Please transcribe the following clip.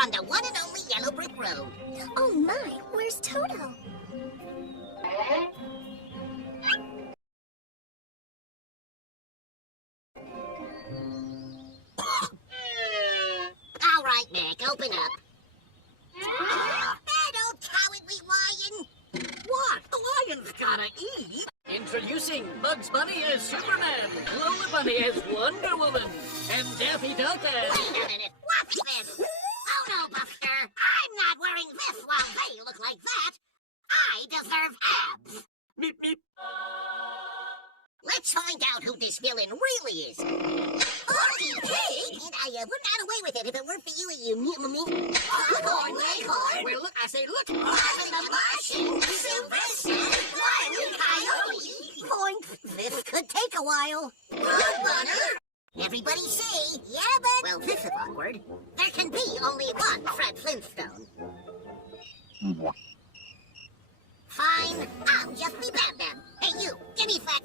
on the one and only yellow brick road. Oh my, where's Toto? All right, Mac, open up. That old cowardly lion. What? The lion's gotta eat. Introducing Bugs Bunny as Superman, Lola Bunny as Wonder Woman, and Daffy Duck as... Wait a minute, what's this? Oh no, Buster, I'm not wearing this while they look like that. I deserve abs. Meep, meep. Let's find out who this villain really is. Okay, and I would not away with it if it weren't for you Leghorn, Leghorn. Well, look, I say, look. Marvin the Martian, Sylvester, Wile Coyote. Point. This could take a while. Roadrunner. Everybody say, yeah, but... Well, this is awkward. There can be only one Fred Flintstone. Fine, I'll just be Batman. Hey, you, give me Fat